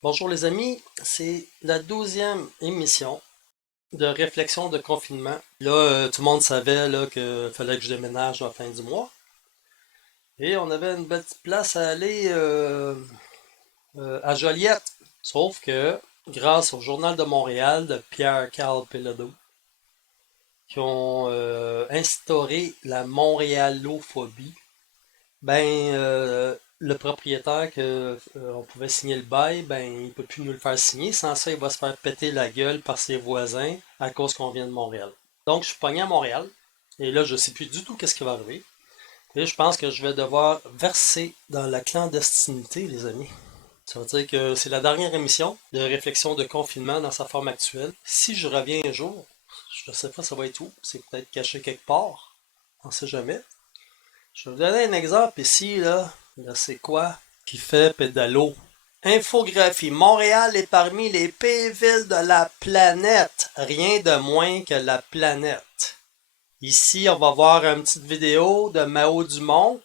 Bonjour les amis, c'est la 12e émission de réflexion de confinement. Là, tout le monde savait là, qu'il fallait que je déménage à la fin du mois. Et on avait une belle petite place à aller à Joliette. Sauf que, grâce au Journal de Montréal de Pierre-Carl Pelado, qui ont instauré la montréalophobie, le propriétaire que on pouvait signer le bail, il peut plus nous le faire signer. Sans ça, il va se faire péter la gueule par ses voisins à cause qu'on vient de Montréal. Donc, je suis pogné à Montréal. Et là, je sais plus du tout qu'est-ce qui va arriver. Et je pense que je vais devoir verser dans la clandestinité, les amis. Ça veut dire que c'est la dernière émission de réflexion de confinement dans sa forme actuelle. Si je reviens un jour, je ne sais pas ça va être où. C'est peut-être caché quelque part. On ne sait jamais. Je vais vous donner un exemple ici, là. Là, c'est quoi qui fait pédalo? Infographie. Montréal est parmi les pires villes de la planète. Rien de moins que la planète. Ici, on va voir une petite vidéo de Mao Dumont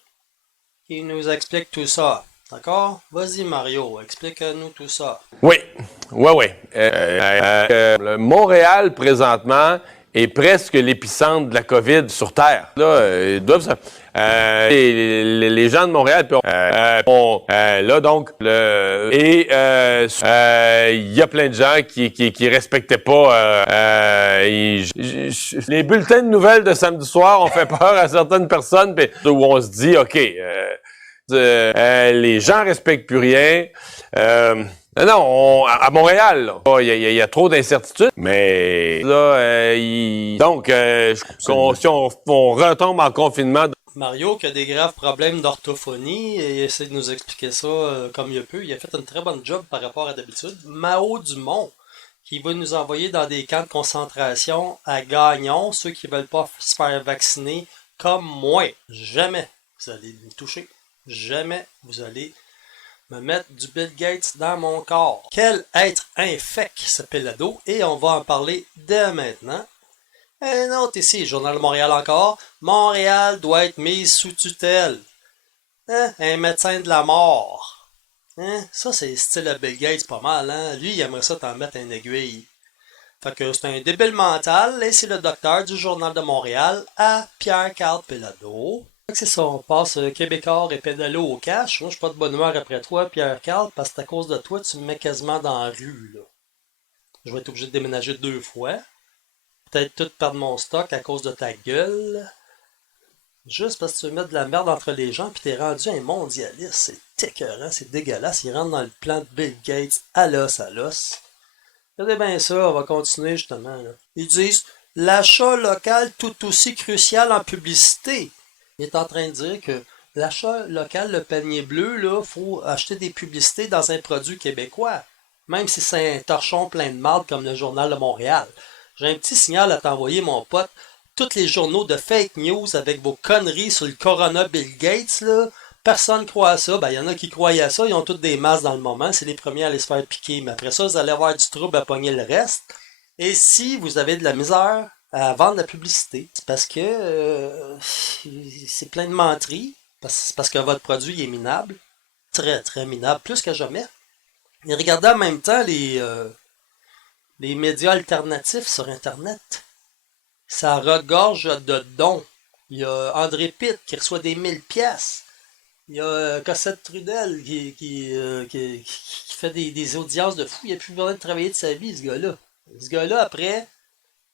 qui nous explique tout ça. D'accord? Vas-y, Mario, explique-nous tout ça. Oui, oui, oui. Montréal, présentement, est presque l'épicentre de la COVID sur Terre. Là, ils doivent les gens de Montréal, là, donc, il y a plein de gens qui respectaient pas. Les bulletins de nouvelles de samedi soir ont fait peur à certaines personnes, où on se dit, OK, les gens respectent plus rien. Non, à Montréal, là, il y a trop d'incertitudes, mais là, si on retombe en confinement. Mario, qui a des graves problèmes d'orthophonie, et essaie de nous expliquer ça comme il peut. Il a fait une très bonne job par rapport à d'habitude. Mao Dumont, qui va nous envoyer dans des camps de concentration à Gagnon, ceux qui veulent pas se faire vacciner, comme moi. Jamais vous allez me toucher. Jamais vous allez me mettre du Bill Gates dans mon corps. Quel être infect ce Pelado, et on va en parler dès maintenant. Un autre ici, Journal de Montréal encore. Montréal doit être mise sous tutelle. Hein? Un médecin de la mort. Hein? Ça, c'est style Bill Gates pas mal. Hein? Lui, il aimerait ça t'en mettre une aiguille. Fait que c'est un débile mental, et c'est le docteur du Journal de Montréal à Pierre-Carl Pelado. C'est ça, on passe Québécois et pédalo au cash. Moi, je suis pas de bonne humeur après toi, Pierre-Carl, parce que à cause de toi, tu me mets quasiment dans la rue, là. Je vais être obligé de déménager 2 fois. Peut-être tout perdre mon stock à cause de ta gueule. Juste parce que tu veux mettre de la merde entre les gens, puis t'es rendu un mondialiste. C'est écœurant, c'est dégueulasse. Ils rentrent dans le plan de Bill Gates à l'os à l'os. Regardez bien ça, on va continuer justement. Là. Ils disent l'achat local tout aussi crucial en publicité. Il est en train de dire que l'achat local, le panier bleu, là, faut acheter des publicités dans un produit québécois. Même si c'est un torchon plein de marde comme le Journal de Montréal. J'ai un petit signal à t'envoyer, mon pote. Tous les journaux de fake news avec vos conneries sur le Corona Bill Gates, là, personne croit à ça. Il y en a qui croyaient à ça, ils ont toutes des masques dans le moment, c'est les premiers à aller se faire piquer. Mais après ça, vous allez avoir du trouble à pogner le reste. Et si vous avez de la misère à vendre la publicité, c'est parce que c'est plein de menteries, c'est parce que votre produit est minable, très très minable, plus que jamais. Et regardez en même temps les médias alternatifs sur Internet. Ça regorge de dons. Il y a André Pitt qui reçoit des 1000 pièces. Il y a Cossette Trudel qui fait des audiences de fou. Il n'a plus besoin de travailler de sa vie, ce gars-là. Ce gars-là, après,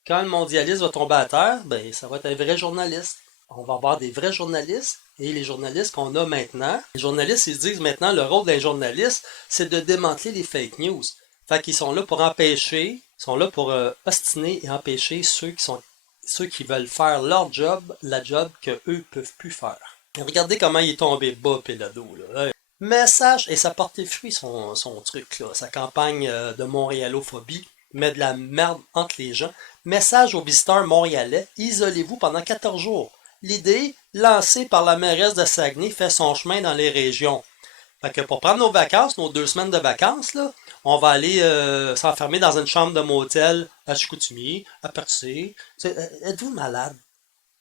quand le mondialiste va tomber à terre, ça va être un vrai journaliste. On va avoir des vrais journalistes. Et les journalistes qu'on a maintenant, les journalistes, ils disent maintenant, le rôle d'un journaliste, c'est de démanteler les fake news. Fait qu'ils sont là pour empêcher, ils sont là pour ostiner et empêcher ceux qui veulent faire leur job, la job que eux peuvent plus faire. Et regardez comment il est tombé bas, Pelado, là. Message, et ça portait fruit son truc, là, sa campagne de montréalophobie, met de la merde entre les gens. Message aux visiteurs montréalais, isolez-vous pendant 14 jours. L'idée, lancée par la mairesse de Saguenay, fait son chemin dans les régions. Fait que pour prendre nos vacances, nos 2 semaines de vacances, là, on va aller s'enfermer dans une chambre de motel à Chicoutimi, à Percé. Êtes-vous malade?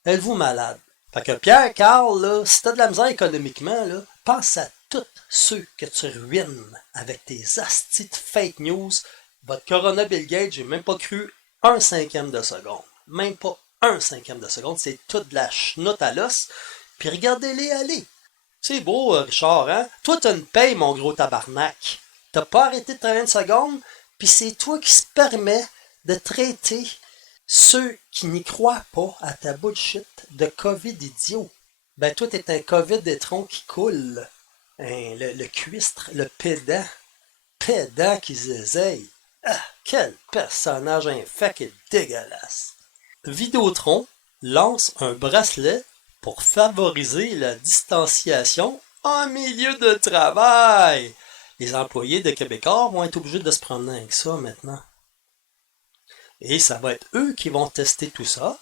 Êtes-vous malade? Fait que Pierre, Carl, là, si t'as de la misère économiquement, là, pense à tous ceux que tu ruines avec tes astis de fake news, votre Corona Bill Gates, j'ai même pas cru un cinquième de seconde. Même pas un cinquième de seconde. C'est toute de la chenoute à l'os. Puis regardez-les aller. C'est beau, Richard, hein? Toi, t'as une paye, mon gros tabarnak. T'as pas arrêté de travailler une seconde, puis c'est toi qui se permets de traiter ceux qui n'y croient pas à ta bullshit de COVID idiot. Ben, toi, t'es un COVID d'étron qui coule. Hein, le cuistre, le pédant qui zézeille. Ah, quel personnage infect et dégueulasse. Vidéotron lance un bracelet pour favoriser la distanciation en milieu de travail. Les employés de Québécois vont être obligés de se promener avec ça maintenant. Et ça va être eux qui vont tester tout ça,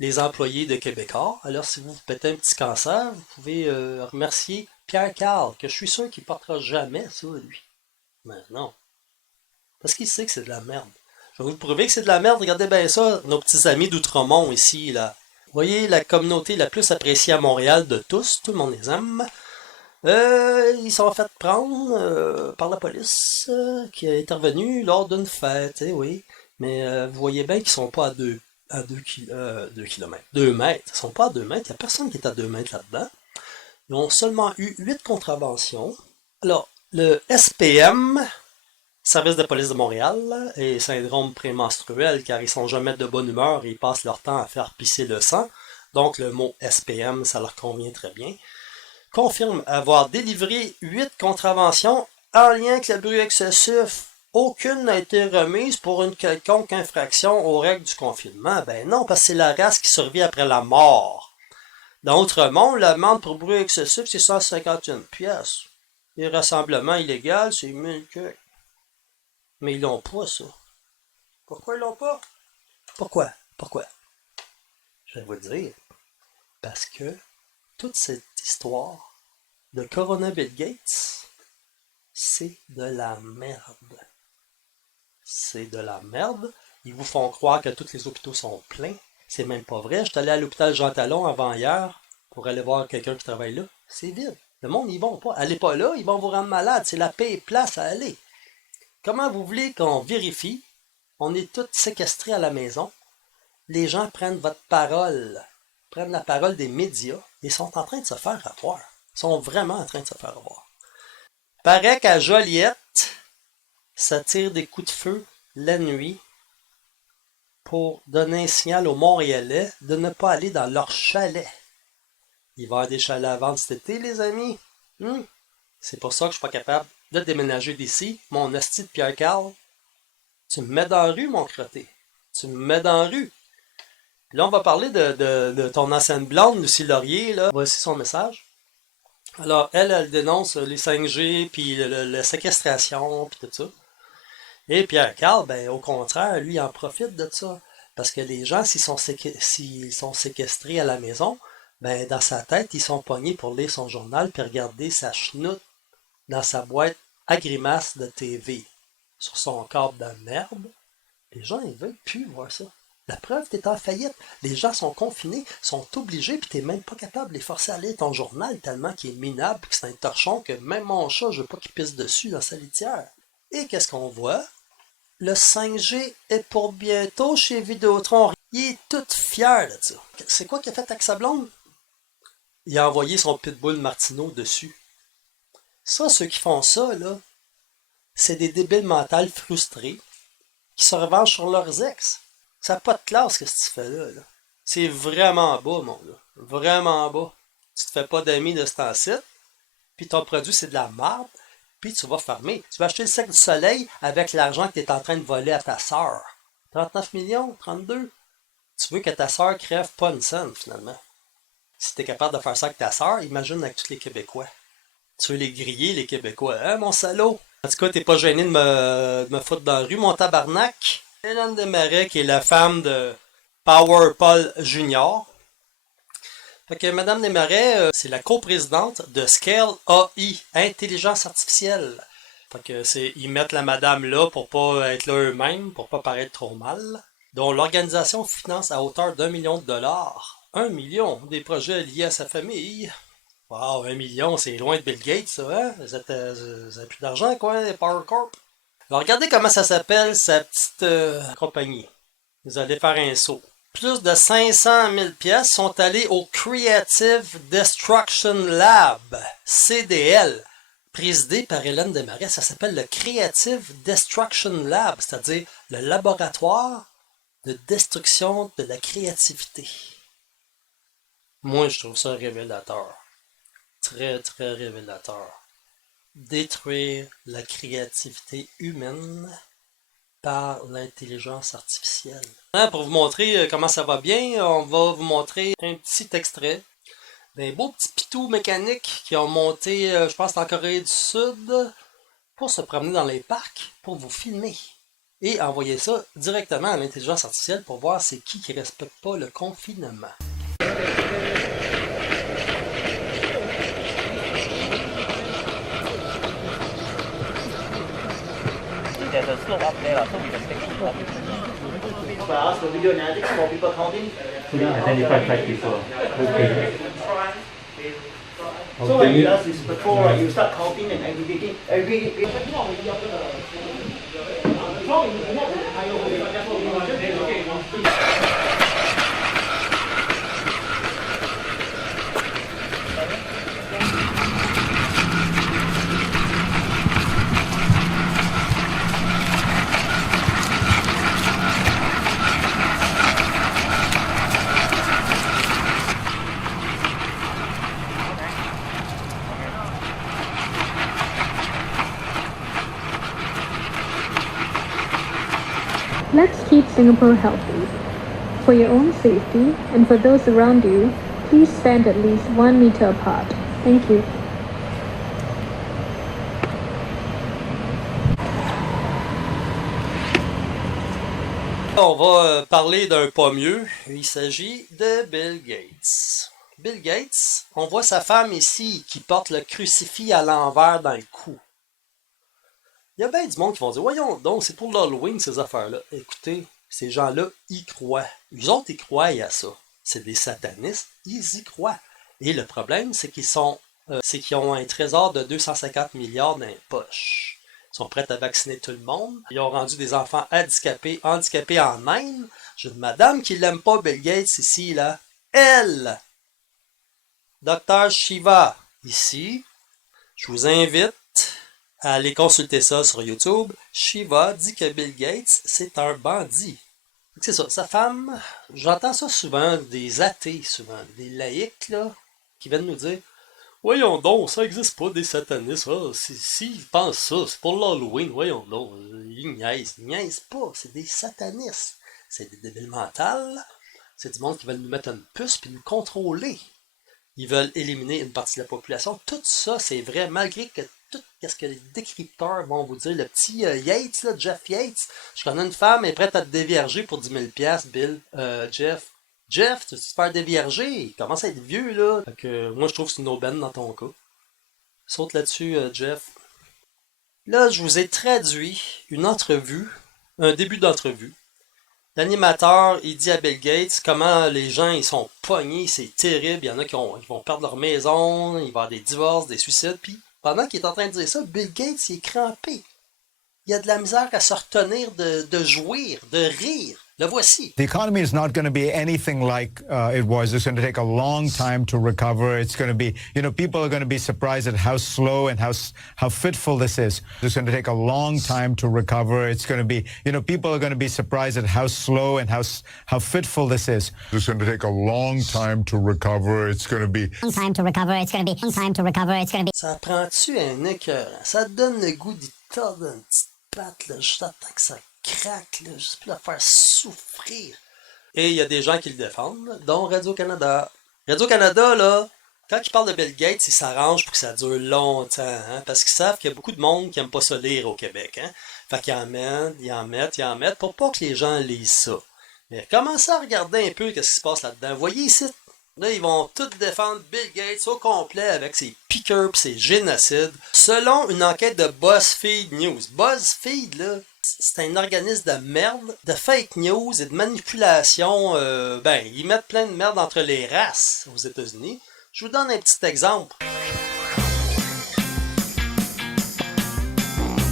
les employés de Québécois. Alors si vous pétez un petit cancer, vous pouvez remercier Pierre Carl, que je suis sûr qu'il ne portera jamais ça, lui. Mais non. Parce qu'il sait que c'est de la merde. Je vais vous prouver que c'est de la merde. Regardez bien ça, nos petits amis d'Outremont ici, là. Vous voyez, la communauté la plus appréciée à Montréal de tous, tout le monde les aime. Ils sont fait prendre par la police qui est intervenue lors d'une fête, oui. Mais vous voyez bien qu'ils sont pas à 2 kilomètres. 2 mètres. Ils sont pas à 2 mètres. Il n'y a personne qui est à 2 mètres là-dedans. Ils ont seulement eu 8 contraventions. Alors, le SPM, Service de police de Montréal, et syndrome prémenstruel, car ils sont jamais de bonne humeur et ils passent leur temps à faire pisser le sang. Donc, le mot SPM, ça leur convient très bien. Confirme avoir délivré 8 contraventions en lien avec le bruit excessif. Aucune n'a été remise pour une quelconque infraction aux règles du confinement. Ben non, parce que c'est la race qui survit après la mort. Dans Outremont, l'amende pour bruit excessif, c'est 151 pièces. Les rassemblements illégaux, c'est 1000 que. Mais ils l'ont pas, ça. Pourquoi ils l'ont pas? Pourquoi? Je vais vous dire. Parce que toute cette histoire de Corona Bill Gates, c'est de la merde. C'est de la merde. Ils vous font croire que tous les hôpitaux sont pleins. C'est même pas vrai. Je suis allé à l'hôpital Jean Talon avant hier pour aller voir quelqu'un qui travaille là. C'est vide. Le monde, ils vont pas. Allez pas là, ils vont vous rendre malade. C'est la paix et place à aller. Comment vous voulez qu'on vérifie? On est tous séquestrés à la maison. Les gens prennent votre parole, prennent la parole des médias et sont en train de se faire avoir. Ils sont vraiment en train de se faire avoir. Paraît qu'à Joliette, ça tire des coups de feu la nuit pour donner un signal aux Montréalais de ne pas aller dans leur chalet. Il va y avoir des chalets à vendre cet été, les amis. C'est pour ça que je suis pas capable de déménager d'ici. Mon asti de Pierre Carl, tu me mets dans la rue, mon crotté. Tu me mets dans la rue. Puis là, on va parler de ton ancienne blonde, Lucie Laurier. Là. Voici son message. Alors, elle dénonce les 5G, puis la séquestration, puis tout ça. Et Pierre Carl, ben, au contraire, lui, il en profite de ça. Parce que les gens, s'ils sont séquestrés à la maison, ben, dans sa tête, ils sont pognés pour lire son journal puis regarder sa chenoute dans sa boîte à grimaces de TV sur son câble de merde. Les gens, ils veulent plus voir ça. La preuve, t'es en faillite. Les gens sont confinés, sont obligés, puis t'es même pas capable de les forcer à lire ton journal tellement qu'il est minable, puis que c'est un torchon que même mon chat, je veux pas qu'il pisse dessus dans sa litière. Et qu'est-ce qu'on voit? Le 5G est pour bientôt chez Vidéotron. Il est tout fier de ça. C'est quoi qu'il a fait avec sa blonde? Il a envoyé son pitbull Martineau dessus. Ça, ceux qui font ça, là, c'est des débiles mentales frustrés qui se revanchent sur leurs ex. Ça n'a pas de classe, ce que tu fais là. C'est vraiment bas, mon gars. Vraiment bas. Tu te fais pas d'amis de ce temps-ci, puis ton produit, c'est de la merde, puis tu vas fermer. Tu vas acheter le Cirque du Soleil avec l'argent que tu es en train de voler à ta sœur. 39 millions, 32. Tu veux que ta sœur crève pas une scène, finalement. Si tu es capable de faire ça avec ta sœur, imagine avec tous les Québécois. Tu veux les griller, les Québécois, hein, mon salaud? En tout cas, t'es pas gêné de me foutre dans la rue, mon tabarnak. Hélène Desmarais, qui est la femme de Power Paul Jr. Fait que Madame Desmarais, c'est la coprésidente de Scale AI, Intelligence Artificielle. Fait que ils mettent la madame là pour pas être là eux-mêmes, pour pas paraître trop mal. Dont l'organisation finance à hauteur d'1 million de dollars. 1 million des projets liés à sa famille. Wow, 1 million, c'est loin de Bill Gates, ça, hein? Vous avez plus d'argent, quoi, Power Corp? Alors, regardez comment ça s'appelle, sa petite compagnie. Vous allez faire un saut. Plus de 500 000 pièces sont allées au Creative Destruction Lab, CDL, présidé par Hélène Desmarais. Ça s'appelle le Creative Destruction Lab, c'est-à-dire le laboratoire de destruction de la créativité. Moi, je trouve ça révélateur. Très, très révélateur. Détruire la créativité humaine par l'intelligence artificielle. Pour vous montrer comment ça va bien, on va vous montrer un petit extrait d'un beau petit pitou mécanique qui ont monté, je pense, en Corée du Sud pour se promener dans les parcs, pour vous filmer. Et envoyer ça directement à l'intelligence artificielle pour voir c'est qui respecte pas le confinement. There's a slope up there, so we can take it up. If I ask the video analytics for people counting, So you identify 5 people. Okay. so what it does is before you start counting and aggregating, Let's keep Singapore healthy. For your own safety and for those around you, please stand at least 1 meter apart. Thank you. On va parler d'un pas mieux. Il s'agit de Bill Gates. Bill Gates, on voit sa femme ici qui porte le crucifix à l'envers dans le cou. Il y a bien du monde qui vont dire, voyons donc, c'est pour l'Halloween ces affaires-là. Écoutez, ces gens-là y croient. Eux autres, ils croient à ça. C'est des satanistes, ils y croient. Et le problème, c'est qu'ils ont un trésor de 250 milliards dans les poches. Ils sont prêts à vacciner tout le monde. Ils ont rendu des enfants handicapés en Inde. J'ai une madame qui l'aime pas, Bill Gates, ici, là. Elle! Docteur Shiva, ici. Je vous invite à aller consulter ça sur YouTube. Shiva dit que Bill Gates, c'est un bandit. C'est ça, sa femme, j'entends ça souvent, des athées souvent, des laïcs, là, qui viennent nous dire « Voyons donc, ça existe pas des satanistes, s'ils pensent ça, c'est pour l'Halloween, voyons donc, ils niaisent pas, c'est des satanistes, c'est des débiles mentales, c'est du monde qui veulent nous mettre une puce puis nous contrôler. Ils veulent éliminer une partie de la population. Tout ça, c'est vrai, malgré que tout ce que les décrypteurs vont vous dire. Le petit Yates, là, Jeff Yates, je connais une femme, elle est prête à te dévierger pour 10 000 $, Bill. Jeff, tu veux te faire dévierger? Il commence à être vieux, là. Fait que, moi, je trouve que c'est une aubaine dans ton cas. Saute là-dessus, Jeff. Là, je vous ai traduit une entrevue, un début d'entrevue. L'animateur, il dit à Bill Gates comment les gens, ils sont pognés, c'est terrible. Il y en a qui vont perdre leur maison, il va y avoir des divorces, des suicides. Puis, pendant qu'il est en train de dire ça, Bill Gates, il est crampé. Il a de la misère à se retenir de jouir, de rire. Le voici. The economy is not going to be anything like it was. It's going to take a long time to recover. It's going to be, people are going to be surprised at how slow and how fitful this is. It's going to take a long time to recover. It's going to be, people are going to be surprised at how slow and how fitful this is. It's going to take a long time to recover. It's going to be long time to recover. It's going to be long time to recover. It's going to be. Ça prend-tu un écœurant? Ça te donne le goût d'y tordre une petite patte, là, juste à temps que ça craque, là, juste pour la faire souffrir. Et il y a des gens qui le défendent, dont Radio-Canada. Radio-Canada, là, quand ils parlent de Bill Gates, ils s'arrangent pour que ça dure longtemps, hein, parce qu'ils savent qu'il y a beaucoup de monde qui n'aime pas ça lire au Québec. Hein. Fait qu'ils en mettent, pour pas que les gens lisent ça. Mais commencez à regarder un peu ce qui se passe là-dedans. Voyez ici, là, ils vont tous défendre Bill Gates au complet avec ses piqûres et ses génocides. Selon une enquête de BuzzFeed News. BuzzFeed, là, c'est un organisme de merde, de fake news et de manipulation. Ils mettent plein de merde entre les races aux États-Unis Je vous donne un petit exemple.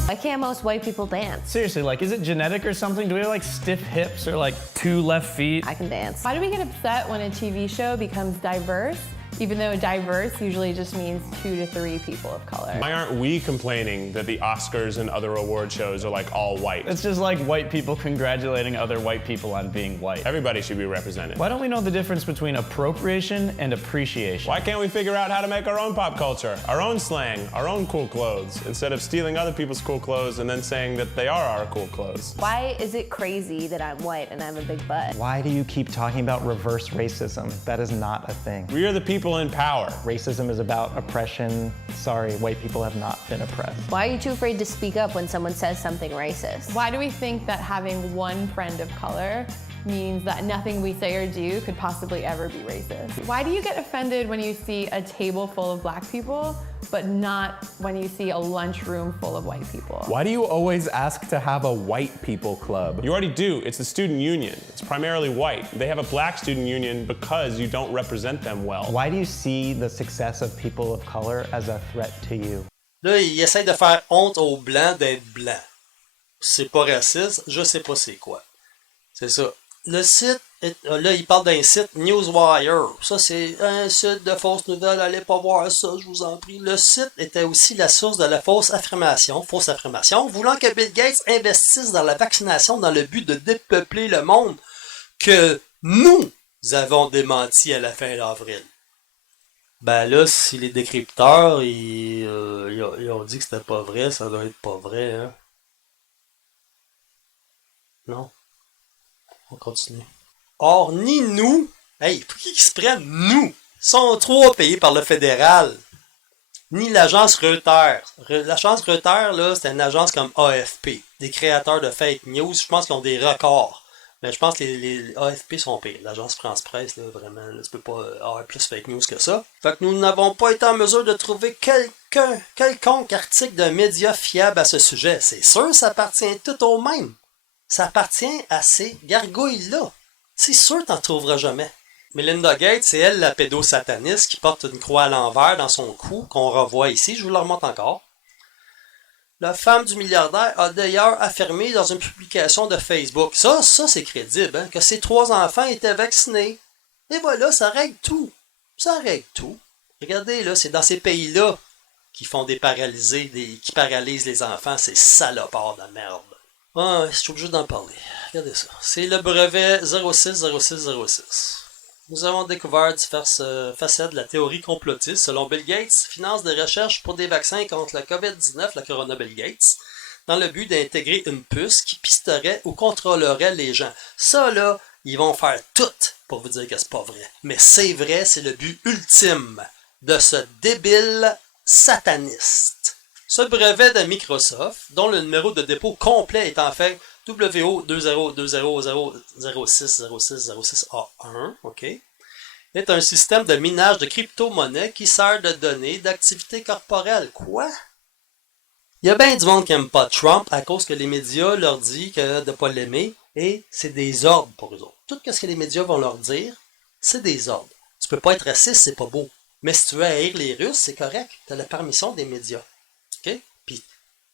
Why can't most white people dance? Seriously, like, is it genetic or something? Do we have, like, stiff hips or, like, 2 left feet? I can dance. Why do we get upset when a TV show becomes diverse, even though diverse usually just means 2 to 3 people of color? Why aren't we complaining that the Oscars and other award shows are like all white? It's just like white people congratulating other white people on being white. Everybody should be represented. Why don't we know the difference between appropriation and appreciation? Why can't we figure out how to make our own pop culture, our own slang, our own cool clothes, instead of stealing other people's cool clothes and then saying that they are our cool clothes? Why is it crazy that I'm white and I'm a big butt? Why do you keep talking about reverse racism? That is not a thing. We are the people in power. Racism is about oppression. Sorry, white people have not been oppressed. Why are you too afraid to speak up when someone says something racist? Why do we think that having one friend of color means that nothing we say or do could possibly ever be racist? Why do you get offended when you see a table full of black people, but not when you see a lunchroom full of white people? Why do you always ask to have a white people club? You already do. It's the student union. It's primarily white. They have a black student union because you don't represent them well. Why do you see the success of people of color as a threat to you? Là, il essaie de faire honte aux blancs d'être blancs. C'est pas raciste, je sais pas c'est quoi. C'est ça. Le site, là, il parle d'un site Newswire. Ça, c'est un site de fausses nouvelles. Allez pas voir ça, je vous en prie. Le site était aussi la source de la fausse affirmation, voulant que Bill Gates investisse dans la vaccination dans le but de dépeupler le monde que nous avons démenti à la fin d'avril. Ben là, si les décrypteurs, ils ont dit que c'était pas vrai, ça doit être pas vrai, hein? Non? On continue. Or, ni nous, pour qui se prennent nous, sont 3 payés par le fédéral, ni l'agence Reuters. L'agence Reuters, là, c'est une agence comme AFP, des créateurs de fake news, je pense qu'ils ont des records. Mais je pense que les AFP sont payés. L'agence France Presse, là, vraiment, là, tu peux pas avoir plus fake news que ça. Fait que nous n'avons pas été en mesure de trouver quelconque article d'un média fiable à ce sujet. C'est sûr, ça appartient tout au même. Ça appartient à ces gargouilles-là. C'est sûr que t'en trouveras jamais. Melinda Gates, c'est elle la pédosataniste qui porte une croix à l'envers dans son cou, qu'on revoit ici, je vous la remonte encore. La femme du milliardaire a d'ailleurs affirmé dans une publication de Facebook, ça c'est crédible, hein, que ses 3 enfants étaient vaccinés. Et voilà, ça règle tout. Ça règle tout. Regardez, là, c'est dans ces pays-là qui font des paralysés, qui paralysent les enfants, ces salopards de merde. Ah, je suis obligé d'en parler. Regardez ça. C'est le brevet 060606. Nous avons découvert diverses facettes de la théorie complotiste. Selon Bill Gates, finance des recherches pour des vaccins contre la COVID-19, la Corona Bill Gates, dans le but d'intégrer une puce qui pisterait ou contrôlerait les gens. Ça, là, ils vont faire tout pour vous dire que c'est pas vrai. Mais c'est vrai, c'est le but ultime de ce débile sataniste. Ce brevet de Microsoft, dont le numéro de dépôt complet est en fait WO2020060606A1, OK, est un système de minage de crypto-monnaies qui sert de données d'activité corporelle. Quoi? Il y a bien du monde qui n'aime pas Trump à cause que les médias leur disent de ne pas l'aimer et c'est des ordres pour eux autres. Tout ce que les médias vont leur dire, c'est des ordres. Tu peux pas être raciste, c'est pas beau. Mais si tu veux haïr les Russes, c'est correct. Tu as la permission des médias. OK? Puis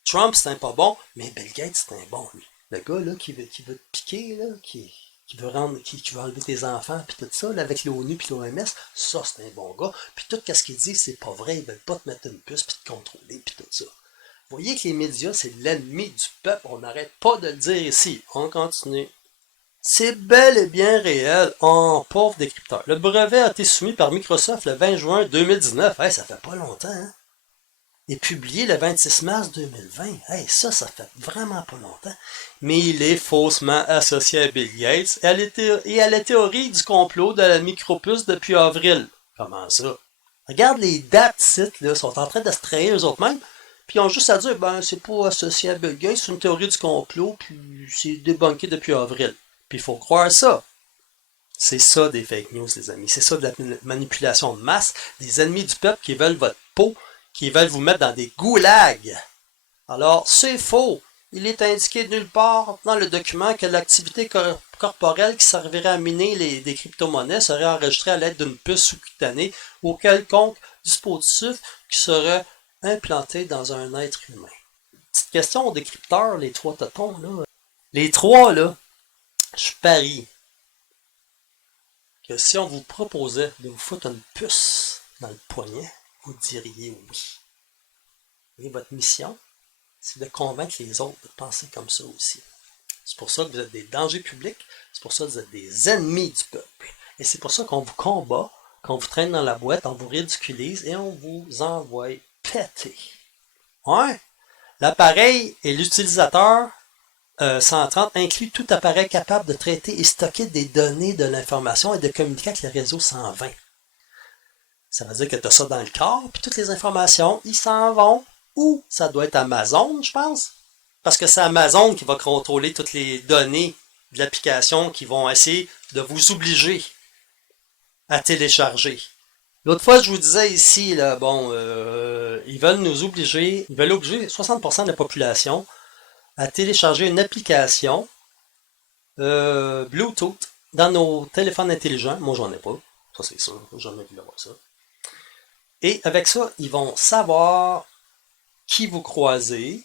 Trump, c'est un pas bon, mais Bill Gates, c'est un bon, lui. Le gars là, qui veut te piquer, là, qui veut enlever tes enfants, puis tout ça, là, avec l'ONU puis l'OMS, ça, c'est un bon gars. Puis tout ce qu'il dit, c'est pas vrai. Ils veulent pas te mettre une puce, puis te contrôler, puis tout ça. Vous voyez que les médias, c'est l'ennemi du peuple. On n'arrête pas de le dire ici. On continue. C'est bel et bien réel. Oh, pauvre décrypteur. Le brevet a été soumis par Microsoft le 20 juin 2019. Hey, ça fait pas longtemps, hein? Et publié le 26 mars 2020. Hey, ça fait vraiment pas longtemps. Mais il est faussement associé à Bill Gates et à la théorie du complot de la micropuce depuis avril. Comment ça? Regarde les dates, sites, là, sont en train de se trahir eux autres mêmes. Puis ils ont juste à dire, c'est pas associé à Bill Gates, c'est une théorie du complot, puis c'est débunké depuis avril. Puis il faut croire ça. C'est ça des fake news, les amis. C'est ça de la manipulation de masse, des ennemis du peuple qui veulent votre peau, qui veulent vous mettre dans des goulags. Alors, c'est faux. Il est indiqué nulle part dans le document que l'activité corporel qui servirait à miner des crypto-monnaies serait enregistré à l'aide d'une puce sous-cutanée ou quelconque dispositif qui serait implanté dans un être humain. Petite question aux décrypteurs, les 3 totons, là. Les 3, là, je parie que si on vous proposait de vous foutre une puce dans le poignet, vous diriez oui. Et votre mission, c'est de convaincre les autres de penser comme ça aussi. C'est pour ça que vous êtes des dangers publics, c'est pour ça que vous êtes des ennemis du peuple. Et c'est pour ça qu'on vous combat, qu'on vous traîne dans la boîte, on vous ridiculise et on vous envoie péter. Ouais. L'appareil et l'utilisateur 130 inclut tout appareil capable de traiter et stocker des données de l'information et de communiquer avec le réseau 120. Ça veut dire que tu as ça dans le corps, puis toutes les informations, ils s'en vont. Ou ça doit être Amazon, je pense. Parce que c'est Amazon qui va contrôler toutes les données de l'application qui vont essayer de vous obliger à télécharger. L'autre fois, je vous disais ici, là, ils veulent nous obliger, ils veulent obliger 60% de la population à télécharger une application Bluetooth dans nos téléphones intelligents. Moi, j'en ai pas. Ça, c'est sûr. J'en ai vu avoir ça. Et avec ça, ils vont savoir qui vous croisez.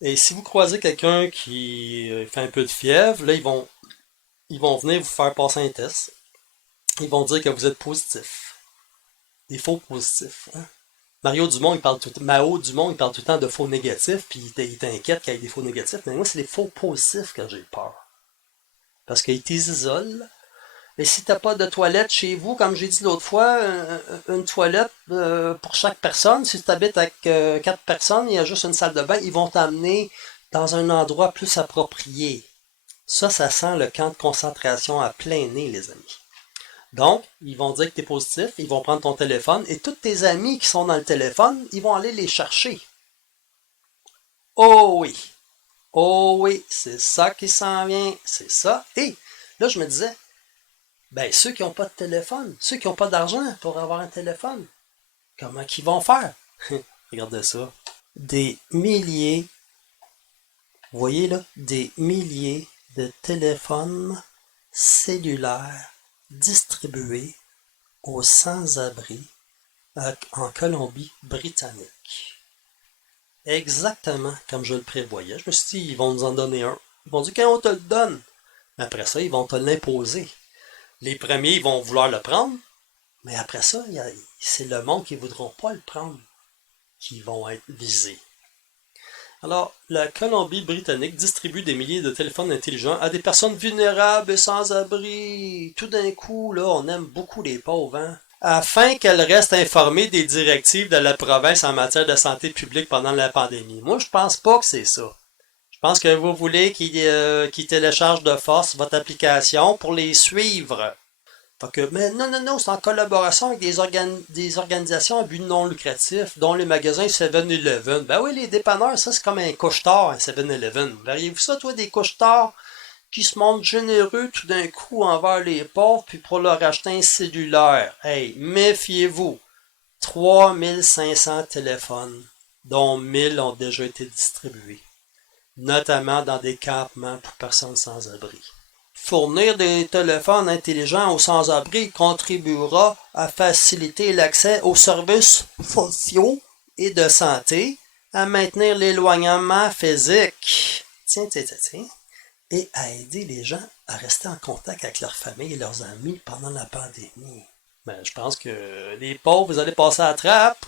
Et si vous croisez quelqu'un qui fait un peu de fièvre, là, ils vont venir vous faire passer un test. Ils vont dire que vous êtes positif. Des faux positifs. Hein? Mao Dumont, il parle tout le temps de faux négatifs, puis il t'inquiète qu'il y ait des faux négatifs. Mais moi, c'est les faux positifs que j'ai peur. Parce qu'ils t'isolent. Et si t'as pas de toilette chez vous, comme j'ai dit l'autre fois, une toilette pour chaque personne, si tu habites avec 4 personnes, il y a juste une salle de bain, ils vont t'amener dans un endroit plus approprié. Ça sent le camp de concentration à plein nez, les amis. Donc, ils vont dire que tu es positif, ils vont prendre ton téléphone, et tous tes amis qui sont dans le téléphone, ils vont aller les chercher. Oh oui, c'est ça qui s'en vient, c'est ça. Et là, je me disais, ceux qui n'ont pas de téléphone, ceux qui n'ont pas d'argent pour avoir un téléphone, comment qu'ils vont faire? Regardez ça. Des milliers, vous voyez là, des milliers de téléphones cellulaires distribués aux sans-abri en Colombie-Britannique. Exactement comme je le prévoyais. Je me suis dit, ils vont nous en donner un. Ils vont dire, quand on te le donne, après ça, ils vont te l'imposer. Les premiers, ils vont vouloir le prendre, mais après ça, c'est le monde qui ne voudront pas le prendre qui vont être visés. Alors, la Colombie-Britannique distribue des milliers de téléphones intelligents à des personnes vulnérables et sans abri. Tout d'un coup, là, on aime beaucoup les pauvres, hein? Afin qu'elles restent informées des directives de la province en matière de santé publique pendant la pandémie. Moi, je pense pas que c'est ça. Je pense que vous voulez qu'ils téléchargent de force votre application pour les suivre. Mais non, c'est en collaboration avec des organisations à but non lucratif, dont les magasins 7-Eleven. Ben oui, les dépanneurs, ça c'est comme un couche-tard, un 7-Eleven. Verriez-vous ça, toi, des couche-tards qui se montrent généreux tout d'un coup envers les pauvres, puis pour leur acheter un cellulaire? Hey, méfiez-vous. 3500 téléphones, dont 1000 ont déjà été distribués, notamment dans des campements pour personnes sans abri. Fournir des téléphones intelligents aux sans-abri contribuera à faciliter l'accès aux services sociaux et de santé, à maintenir l'éloignement physique, et à aider les gens à rester en contact avec leurs familles et leurs amis pendant la pandémie. Je pense que les pauvres, vous allez passer à la trappe.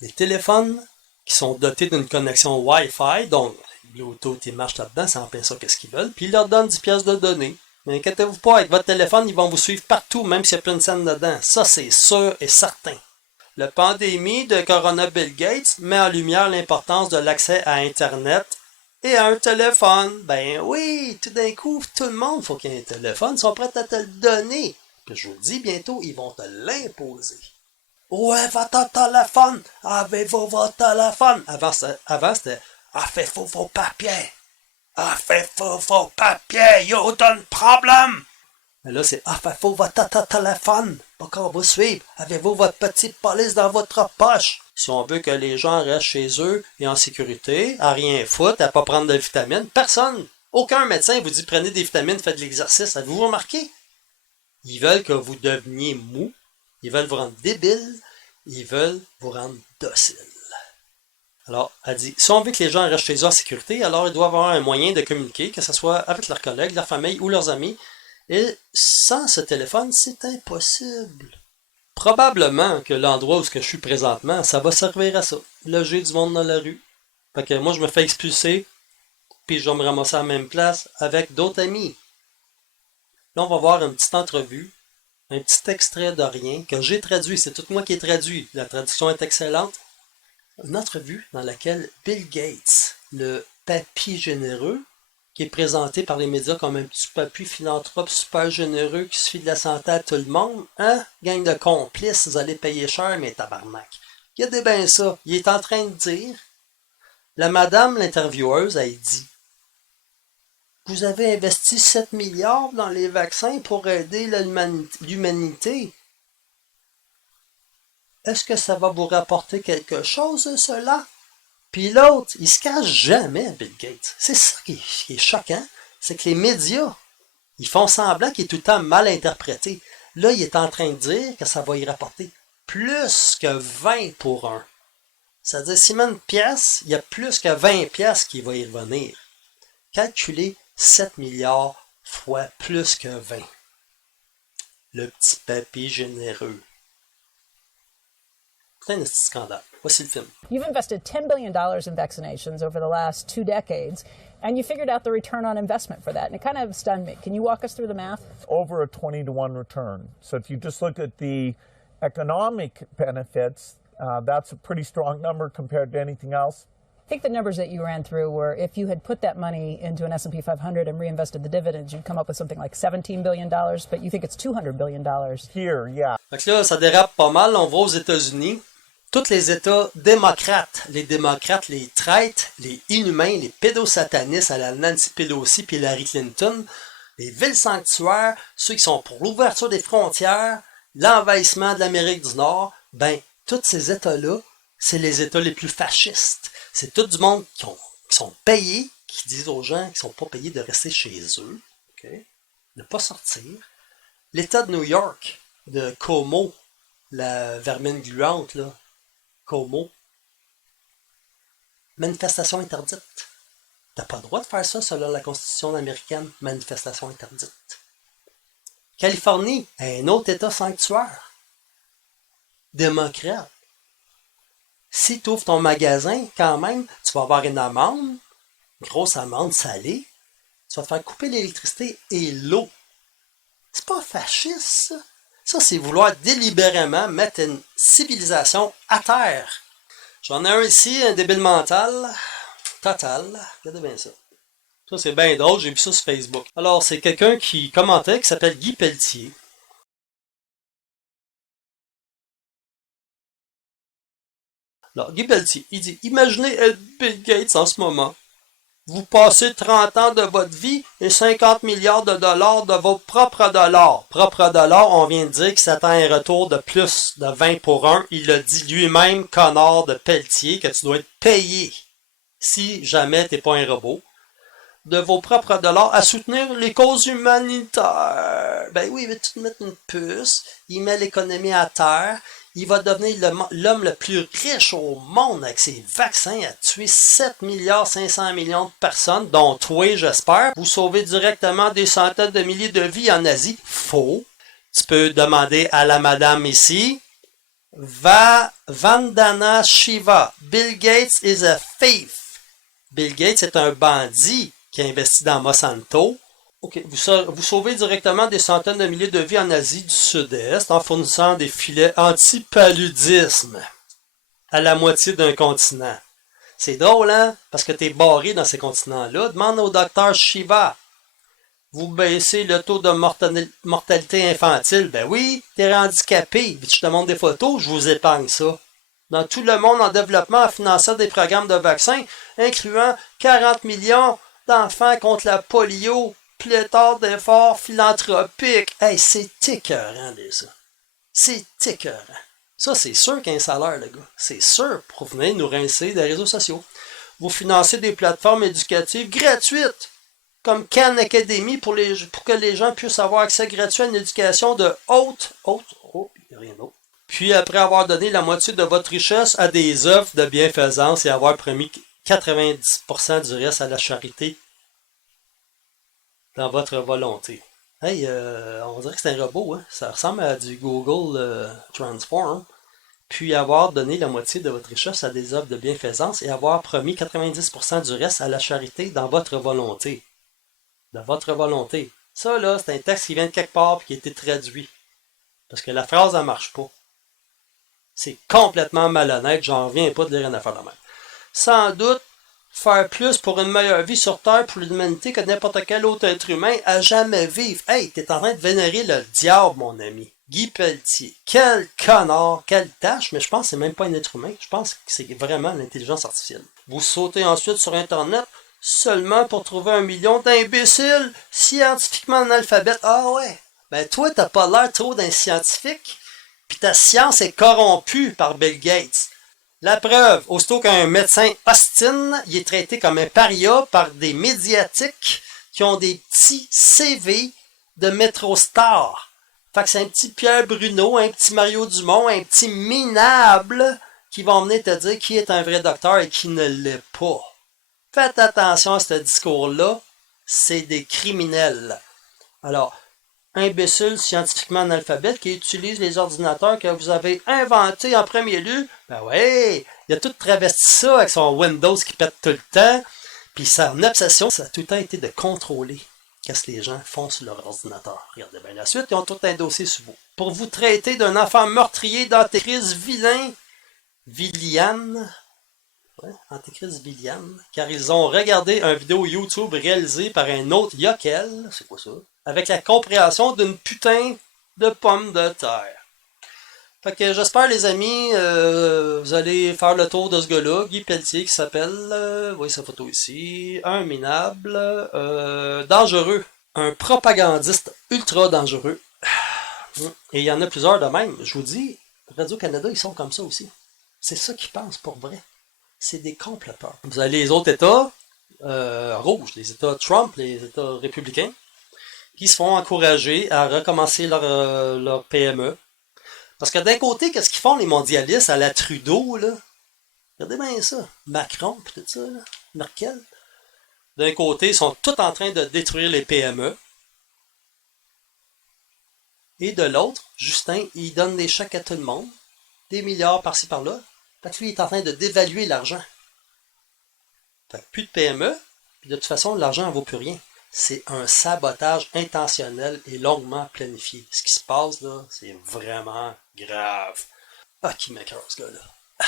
Les téléphones qui sont dotés d'une connexion Wi-Fi, donc Bluetooth, ils marchent là-dedans, c'est en plein ça qu'est-ce qu'ils veulent, puis ils leur donnent 10 pièces de données. Mais inquiétez-vous pas, avec votre téléphone, ils vont vous suivre partout, même s'il y a plein de scènes dedans. Ça, c'est sûr et certain. La pandémie de Corona Bill Gates met en lumière l'importance de l'accès à Internet et à un téléphone. Ben oui, tout d'un coup, tout le monde faut qu'il y ait un téléphone, ils sont prêts à te le donner. Puis je vous dis, bientôt, ils vont te l'imposer. Ouais, votre téléphone! Avez-vous votre téléphone? Avant c'était avez-vous vos papiers? Avez-vous vos papiers? Yo, t'as un problème! Mais là, c'est avez-vous votre téléphone? Pas qu'on vous suive. Avez-vous votre petite police dans votre poche? Si on veut que les gens restent chez eux et en sécurité, à rien foutre, à pas prendre de vitamines, personne Aucun médecin vous dit prenez des vitamines, faites de l'exercice. Avez-vous remarqué? Ils veulent que vous deveniez mou. Ils veulent vous rendre débile. Ils veulent vous rendre docile. Alors, elle dit, si on veut que les gens restent chez eux en sécurité, alors ils doivent avoir un moyen de communiquer, que ce soit avec leurs collègues, leur famille ou leurs amis. Et sans ce téléphone, c'est impossible. Probablement que l'endroit où je suis présentement, ça va servir à ça. Loger du monde dans la rue. Fait que moi, je me fais expulser, puis je vais me ramasser à la même place avec d'autres amis. Là, on va voir une petite entrevue, un petit extrait de rien que j'ai traduit. C'est tout moi qui ai traduit. La traduction est excellente. Une entrevue dans laquelle Bill Gates, le papy généreux, qui est présenté par les médias comme un petit papy philanthrope super généreux qui se fie de la santé à tout le monde, hein? Gang de complices, vous allez payer cher, mais tabarnak. Regardez bien ça. Il est en train de dire, la madame, l'intervieweuse, elle dit, vous avez investi 7 milliards dans les vaccins pour aider l'humanité. Est-ce que ça va vous rapporter quelque chose, cela? Puis l'autre, il se cache jamais, Bill Gates. C'est ça qui est choquant, c'est que les médias, ils font semblant qu'il est tout le temps mal interprété. Là, il est en train de dire que ça va y rapporter plus que 20 pour 1. C'est-à-dire, s'il met une pièce, il y a plus que 20 pièces qui vont y revenir. Calculez 7 milliards fois plus que 20. Le petit papy généreux. Putain de petit scandale. Voici le film. You've invested $10 billion in vaccinations over the last 2 decades, and you figured out the return on investment for that, and it kind of stunned me. Can you walk us through the math? Over a 20-to-1 return. So if you just look at the economic benefits, that's a pretty strong number compared to anything else. I think the numbers that you ran through were if you had put that money into an S&P 500 and reinvested the dividends, you'd come up with something like $17 billion, but you think it's $200 billion. Here, yeah. Fait que là, ça dérape pas mal. On va aux États-Unis. Tous les États démocrates, les traîtres, les inhumains, les pédosatanistes à la Nancy Pelosi puis Hillary Clinton, les villes sanctuaires, ceux qui sont pour l'ouverture des frontières, l'envahissement de l'Amérique du Nord, ben, tous ces États-là, c'est les États les plus fascistes. C'est tout du monde qui sont payés, qui disent aux gens qui ne sont pas payés de rester chez eux, okay, ne pas sortir. L'État de New York, de Cuomo, la vermine gluante, là, Cuomo, manifestation interdite. T'as pas le droit de faire ça selon la Constitution américaine, manifestation interdite. Californie, un autre État sanctuaire. Démocrate. Si tu ouvres ton magasin, quand même, tu vas avoir une amende, une grosse amende salée. Tu vas te faire couper l'électricité et l'eau. C'est pas fasciste, ça. Ça, c'est vouloir délibérément mettre une civilisation à terre. J'en ai un ici, un débile mental. Total. Regardez bien ça. Ça, c'est bien drôle. J'ai vu ça sur Facebook. Alors, c'est quelqu'un qui commentait, qui s'appelle Guy Pelletier. Alors, Guy Pelletier, il dit, imaginez être Bill Gates en ce moment. Vous passez 30 ans de votre vie et 50 milliards de dollars de vos propres dollars. Propres dollars, on vient de dire qu'il s'attend à un retour de plus de 20 pour 1. Il a dit lui-même, connard de Pelletier, que tu dois être payé, si jamais t'es pas un robot, de vos propres dollars à soutenir les causes humanitaires. Ben oui, il veut tout mettre une puce, il met l'économie à terre. Il va devenir l'homme le plus riche au monde avec ses vaccins à tuer 7 milliards 500 millions de personnes, dont toi, j'espère. Vous sauvez directement des centaines de milliers de vies en Asie. Faux. Tu peux demander à la madame ici. Vandana Shiva. Bill Gates is a thief. Bill Gates est un bandit qui a investi dans Monsanto. Okay. Vous sauvez directement des centaines de milliers de vies en Asie du Sud-Est en fournissant des filets anti-paludisme à la moitié d'un continent. C'est drôle, hein? Parce que t'es barré dans ces continents-là. Demande au docteur Shiva. Vous baissez le taux de mortalité infantile. Ben oui, t'es handicapé. Je te montre des photos, je vous épargne ça. Dans tout le monde en développement en finançant des programmes de vaccins, incluant 40 millions d'enfants contre la polio, pléthore d'efforts philanthropiques. Hey, c'est écœurant, ça. C'est écœurant. Ça, c'est sûr qu'il y a un salaire, le gars. C'est sûr, pour venir nous rincer des réseaux sociaux. Vous financez des plateformes éducatives gratuites comme Khan Academy pour que les gens puissent avoir accès gratuit à une éducation de rien d'autre. Puis après avoir donné la moitié de votre richesse à des œuvres de bienfaisance et avoir promis 90% du reste à la charité dans votre volonté. Hey, on dirait que c'est un robot, hein? Ça ressemble à du Google Transform. Puis avoir donné la moitié de votre richesse à des œuvres de bienfaisance et avoir promis 90% du reste à la charité dans votre volonté. Dans votre volonté. Ça, là, c'est un texte qui vient de quelque part et qui a été traduit. Parce que la phrase, elle marche pas. C'est complètement malhonnête, j'en reviens pas de lire une affaire de même. Sans doute, faire plus pour une meilleure vie sur Terre pour l'humanité que n'importe quel autre être humain à jamais vivre. Hey, t'es en train de vénérer le diable, mon ami. Guy Pelletier. Quel connard, quelle tâche, mais je pense que c'est même pas un être humain. Je pense que c'est vraiment l'intelligence artificielle. Vous sautez ensuite sur Internet seulement pour trouver 1 million d'imbéciles scientifiquement analphabètes. Ah ouais, ben toi, t'as pas l'air trop d'un scientifique, puis ta science est corrompue par Bill Gates. La preuve, aussitôt qu'un médecin ostine, il est traité comme un paria par des médiatiques qui ont des petits CV de métro-stars. Fait que c'est un petit Pierre Bruno, un petit Mario Dumont, un petit minable qui vont venir te dire qui est un vrai docteur et qui ne l'est pas. Faites attention à ce discours-là, c'est des criminels. Alors, imbécile scientifiquement analphabète qui utilise les ordinateurs que vous avez inventés en premier lieu, ben ouais, il a tout travesti ça avec son Windows qui pète tout le temps, puis son obsession, ça a tout le temps été de contrôler qu'est-ce que les gens font sur leur ordinateur. Regardez bien la suite, ils ont tout un dossier sur vous. Pour vous traiter d'un enfant meurtrier d'Antéchrist vilain, Villian, Antéchrist Villian, car ils ont regardé une vidéo YouTube réalisée par un autre Yokel, c'est quoi ça? Avec la compréhension d'une putain de pomme de terre. Fait que j'espère, les amis, vous allez faire le tour de ce gars-là, Guy Pelletier, qui s'appelle, vous voyez sa photo ici, un minable, dangereux, un propagandiste ultra dangereux. Et il y en a plusieurs de même. Je vous dis, Radio-Canada, ils sont comme ça aussi. C'est ça qu'ils pensent pour vrai. C'est des comploteurs. Vous avez les autres États rouges, les États Trump, les États républicains, qui se font encourager à recommencer leur PME. Parce que d'un côté, qu'est-ce qu'ils font les mondialistes à la Trudeau, là? Regardez bien ça. Macron, pis tout ça, là. Merkel. D'un côté, ils sont tous en train de détruire les PME. Et de l'autre, Justin, il donne des chèques à tout le monde. Des milliards par-ci par-là. Fait que lui, il est en train de dévaluer l'argent. Fait que plus de PME, puis de toute façon, l'argent ne vaut plus rien. C'est un sabotage intentionnel et longuement planifié. Ce qui se passe là, c'est vraiment grave. Ah, qui m'écoeure ce gars-là. Ah,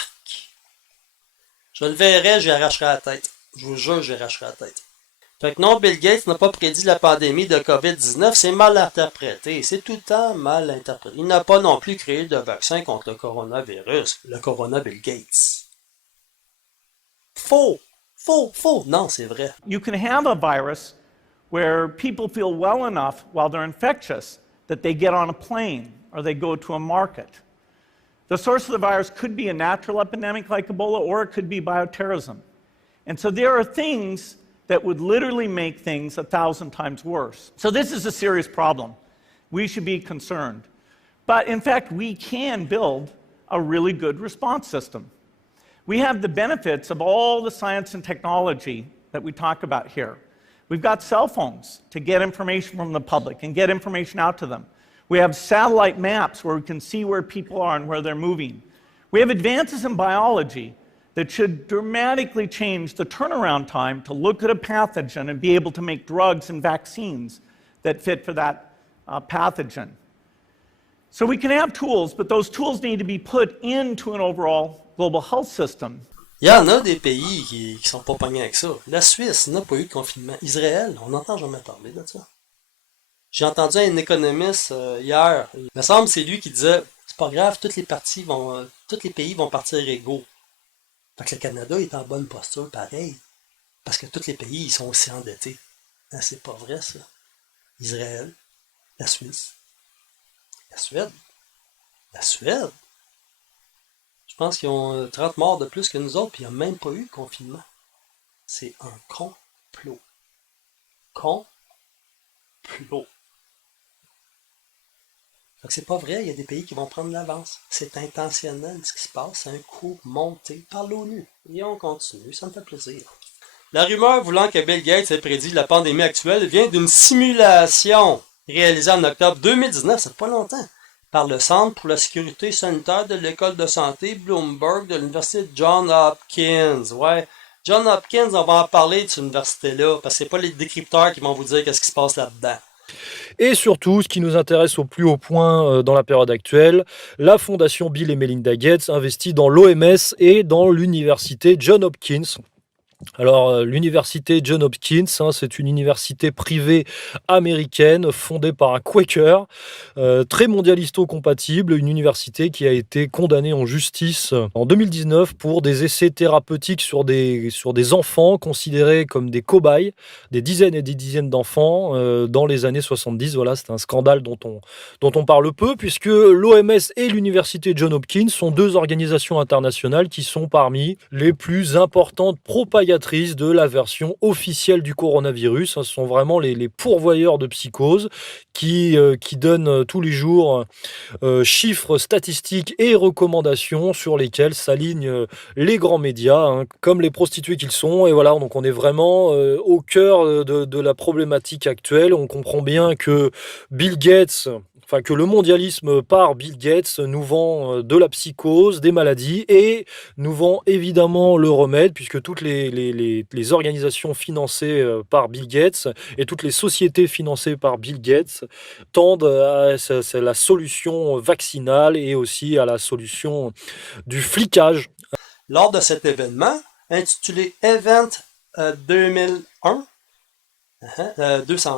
je le verrai, j'y arracherai la tête. Je vous jure, j'y arracherai la tête. Fait que non, Bill Gates n'a pas prédit la pandémie de COVID-19, c'est mal interprété. C'est tout le temps mal interprété. Il n'a pas non plus créé de vaccin contre le coronavirus. Le corona Bill Gates. Faux! Faux! Faux! Non, c'est vrai. You can have a virus where people feel well enough while they're infectious that they get on a plane or they go to a market. The source of the virus could be a natural epidemic like Ebola, or it could be bioterrorism. And so there are things that would literally make things 1,000 times worse. So this is a serious problem. We should be concerned. But in fact, we can build a really good response system. We have the benefits of all the science and technology that we talk about here. We've got cell phones to get information from the public and get information out to them. We have satellite maps where we can see where people are and where they're moving. We have advances in biology that should dramatically change the turnaround time to look at a pathogen and be able to make drugs and vaccines that fit for that pathogen. So we can have tools, but those tools need to be put into an overall global health system. Il y en a des pays qui sont pas pognés avec ça. La Suisse n'a pas eu de confinement. Israël, on n'entend jamais parler de ça. J'ai entendu un économiste hier. Il me semble que c'est lui qui disait c'est pas grave, tous les pays vont partir égaux. Fait que le Canada est en bonne posture pareil. Parce que tous les pays ils sont aussi endettés. Hein, c'est pas vrai ça. Israël, la Suisse, la Suède. La Suède. Je pense qu'ils ont 30 morts de plus que nous autres, puis il n'y a même pas eu de confinement. C'est un complot. complot. Fait que c'est pas vrai, il y a des pays qui vont prendre l'avance. C'est intentionnel ce qui se passe, c'est un coup monté par l'ONU. Et on continue, ça me fait plaisir. La rumeur voulant que Bill Gates ait prédit la pandémie actuelle vient d'une simulation réalisée en octobre 2019, ça fait pas longtemps, par le Centre pour la sécurité sanitaire de l'école de santé Bloomberg de l'université de Johns Hopkins. Ouais, Johns Hopkins, on va en parler de cette université-là, parce que c'est pas les décrypteurs qui vont vous dire qu'est-ce qui se passe là-dedans. Et surtout, ce qui nous intéresse au plus haut point dans la période actuelle, la fondation Bill et Melinda Gates investit dans l'OMS et dans l'université Johns Hopkins. Alors, l'université Johns Hopkins, c'est une université privée américaine fondée par un Quaker, très mondialisto-compatible, une université qui a été condamnée en justice en 2019 pour des essais thérapeutiques sur des enfants considérés comme des cobayes, des dizaines et des dizaines d'enfants dans les années 70. Voilà, c'est un scandale dont on parle peu, puisque l'OMS et l'université Johns Hopkins sont deux organisations internationales qui sont parmi les plus importantes propagatrices de la version officielle du coronavirus. Ce sont vraiment les pourvoyeurs de psychose qui donnent tous les jours chiffres, statistiques et recommandations sur lesquels s'alignent les grands médias, comme les prostituées qu'ils sont. Et voilà, donc on est vraiment au cœur de la problématique actuelle. On comprend bien que Bill Gates... Enfin, que le mondialisme par Bill Gates nous vend de la psychose, des maladies, et nous vend évidemment le remède, puisque toutes les organisations financées par Bill Gates et toutes les sociétés financées par Bill Gates tendent à la solution vaccinale et aussi à la solution du flicage. Lors de cet événement, intitulé Event 201,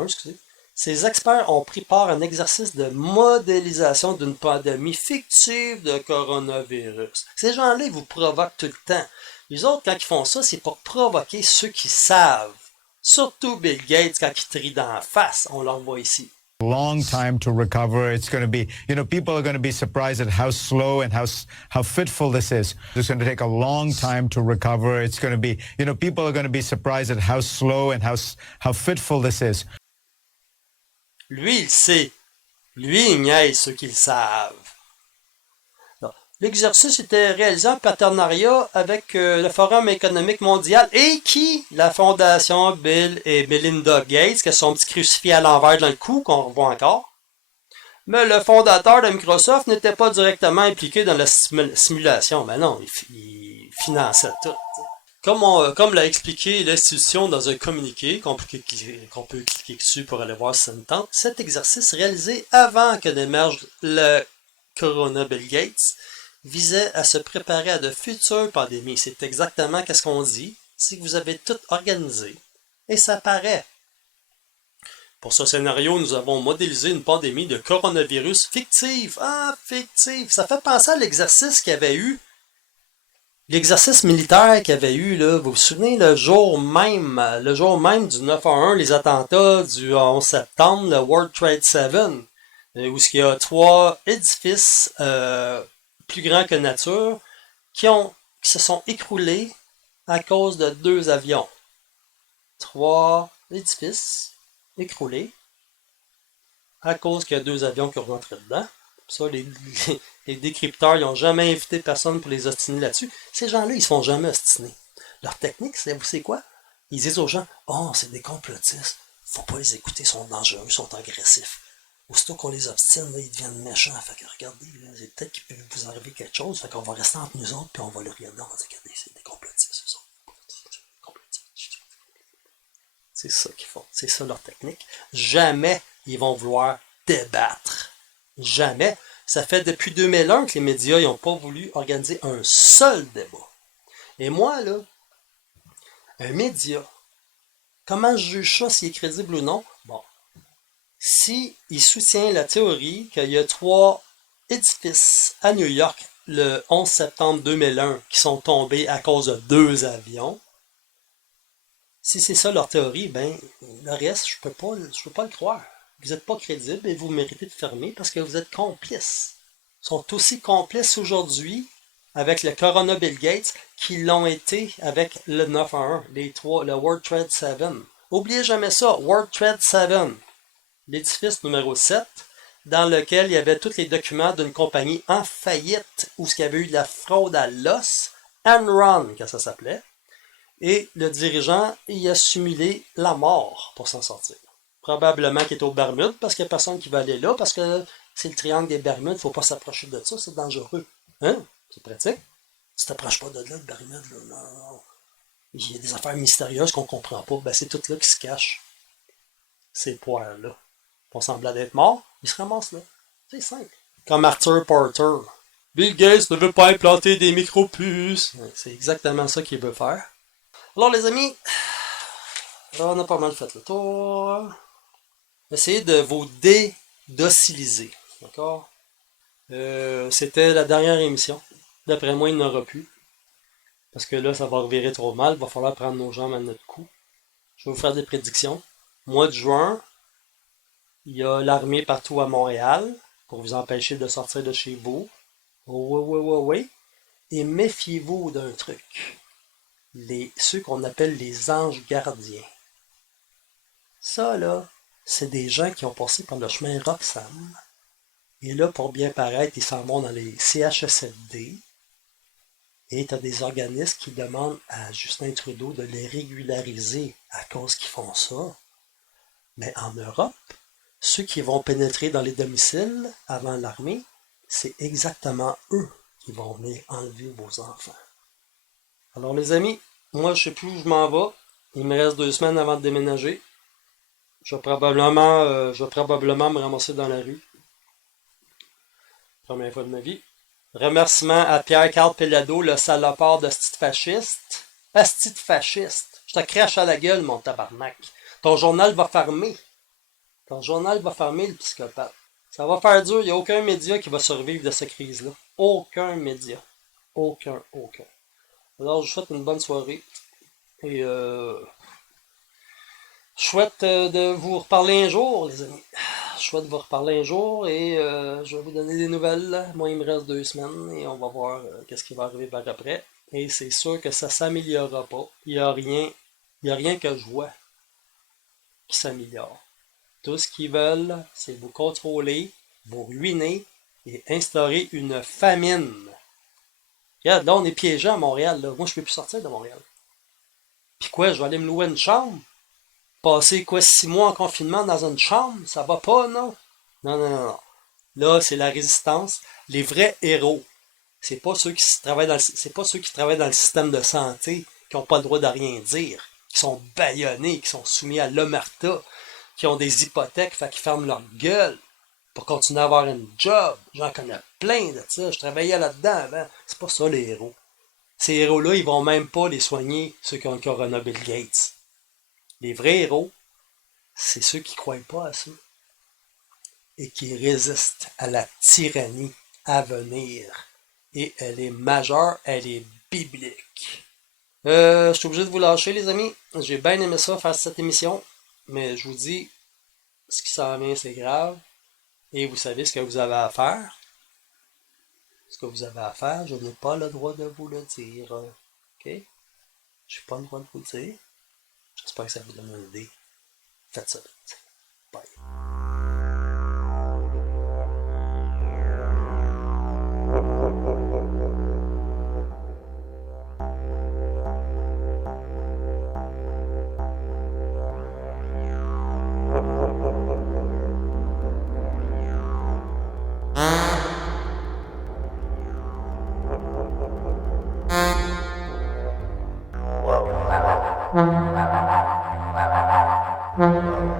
excusez, ces experts ont pris part à un exercice de modélisation d'une pandémie fictive de coronavirus. Ces gens-là, ils vous provoquent tout le temps. Les autres, quand ils font ça, c'est pour provoquer ceux qui savent. Surtout Bill Gates, quand il trie dans la face, on l'envoie ici. Long time to recover. It's going to be, people are going to be surprised at how slow and how fitful this is. It's going to take a long time to recover. It's going to be, people are going to be surprised at how slow and how fitful this is. Lui, il sait. Lui, il niaise ceux qui le savent. L'exercice était réalisé en partenariat avec le Forum économique mondial et la fondation Bill et Melinda Gates, qui a son petit crucifix à l'envers dans le cou, qu'on revoit encore. Mais le fondateur de Microsoft n'était pas directement impliqué dans la simulation. Mais non, il finançait tout. Comme l'a expliqué l'institution dans un communiqué qu'on peut cliquer dessus pour aller voir si ça nous tente, cet exercice réalisé avant que n'émerge le Corona Bill Gates visait à se préparer à de futures pandémies. C'est exactement ce qu'on dit, c'est que vous avez tout organisé et ça paraît. Pour ce scénario, nous avons modélisé une pandémie de coronavirus fictive. Ah, fictive! Ça fait penser à l'exercice qu'il y avait eu. L'exercice militaire qu'il y avait eu, là, vous vous souvenez, le jour même du 9/11, les attentats du 11 septembre, le World Trade 7, où il y a 3 édifices plus grands que nature qui se sont écroulés à cause de 2 avions. 3 édifices écroulés à cause qu'il y a 2 avions qui sont rentrés dedans. Ça, les décrypteurs, ils n'ont jamais invité personne pour les ostiner là-dessus. Ces gens-là, ils se font jamais ostiner. Leur technique, vous savez quoi? Ils disent aux gens, « Oh, c'est des complotistes. Faut pas les écouter, ils sont dangereux, ils sont agressifs. » Aussitôt qu'on les obstine, là, ils deviennent méchants. Fait que regardez, là, peut-être qu'il peut vous arriver quelque chose. Fait qu'on va rester entre nous autres, puis on va les regarder, on va dire, regardez, c'est des complotistes, eux autres. C'est ça qu'ils font. C'est ça leur technique. Jamais ils vont vouloir débattre. Jamais. Ça fait depuis 2001 que les médias n'ont pas voulu organiser un seul débat. Et moi, là, un média, comment je juge ça, s'il est crédible ou non? Bon. Si il soutient la théorie qu'il y a 3 édifices à New York le 11 septembre 2001 qui sont tombés à cause de 2 avions, si c'est ça leur théorie, ben, le reste, je peux pas le croire. Vous n'êtes pas crédible et vous méritez de fermer parce que vous êtes complices. Ils sont aussi complices aujourd'hui avec le Corona Bill Gates qu'ils l'ont été avec le 9/11, le World Trade 7. Oubliez jamais ça, World Trade 7, l'édifice numéro 7, dans lequel il y avait tous les documents d'une compagnie en faillite où il y avait eu de la fraude à l'os, Enron, que ça s'appelait, et le dirigeant y a simulé la mort pour s'en sortir. Probablement qu'il est aux Bermudes, parce qu'il n'y a personne qui va aller là, parce que c'est le triangle des Bermudes, il ne faut pas s'approcher de ça, c'est dangereux. Hein? C'est pratique. Tu t'approches pas de là, de Bermudes, là. Non. Il y a des affaires mystérieuses qu'on comprend pas. Ben, c'est tout là qui se cache. Ces poires-là. On semblait d'être morts, ils se ramassent là. C'est simple. Comme Arthur Porter. Bill Gates ne veut pas implanter des micro-puces. C'est exactement ça qu'il veut faire. Alors les amis, on a pas mal fait le tour. Essayez de vous dédociliser. D'accord? C'était la dernière émission. D'après moi, il n'y en aura plus. Parce que là, ça va revirer trop mal. Il va falloir prendre nos jambes à notre cou. Je vais vous faire des prédictions. Mois de juin, il y a l'armée partout à Montréal pour vous empêcher de sortir de chez vous. Oui. Et méfiez-vous d'un truc. Ceux qu'on appelle les anges gardiens. Ça, là, c'est des gens qui ont passé par le chemin Roxham. Et là, pour bien paraître, ils s'en vont dans les CHSLD. Et tu as des organismes qui demandent à Justin Trudeau de les régulariser à cause qu'ils font ça. Mais en Europe, ceux qui vont pénétrer dans les domiciles avant l'armée, c'est exactement eux qui vont venir enlever vos enfants. Alors les amis, moi je sais plus où je m'en vais. Il me reste 2 semaines avant de déménager. Je vais probablement me ramasser dans la rue. Première fois de ma vie. Remerciement à Pierre-Carl Pellado, le salopard de style fasciste. Asti de fasciste. Je te crache à la gueule, mon tabarnak. Ton journal va fermer. Ton journal va fermer, le psychopathe. Ça va faire dur. Il n'y a aucun média qui va survivre de cette crise-là. Aucun média. Aucun. Alors, je vous souhaite une bonne soirée. Et je souhaite de vous reparler un jour, les amis. Je souhaite vous reparler un jour et je vais vous donner des nouvelles. Moi, il me reste 2 semaines et on va voir qu'est-ce qui va arriver par après. Et c'est sûr que ça ne s'améliorera pas. Il n'y a rien que je vois qui s'améliore. Tout ce qu'ils veulent, c'est vous contrôler, vous ruiner et instaurer une famine. Regarde, là, on est piégé à Montréal. Là. Moi, je ne peux plus sortir de Montréal. Puis quoi, je vais aller me louer une chambre? Passer 6 mois en confinement dans une chambre? Ça va pas, non? Non. Là, c'est la résistance. Les vrais héros, c'est pas ceux qui travaillent dans le système de santé, qui n'ont pas le droit de rien dire, qui sont bâillonnés, qui sont soumis à l'omerta, qui ont des hypothèques, fait qu'ils ferment leur gueule pour continuer à avoir un job. J'en connais plein de ça. Je travaillais là-dedans avant. C'est pas ça, les héros. Ces héros-là, ils vont même pas les soigner, ceux qui ont le corona Bill Gates. Les vrais héros, c'est ceux qui ne croient pas à ça et qui résistent à la tyrannie à venir. Et elle est majeure, elle est biblique. Je suis obligé de vous lâcher, les amis. J'ai bien aimé ça, faire cette émission. Mais je vous dis, ce qui s'en vient, c'est grave. Et vous savez ce que vous avez à faire. Ce que vous avez à faire, je n'ai pas le droit de vous le dire. OK? Je n'ai pas le droit de vous le dire. J'espère que ça vous donne une idée. Faites ça vite. Bye. Wow.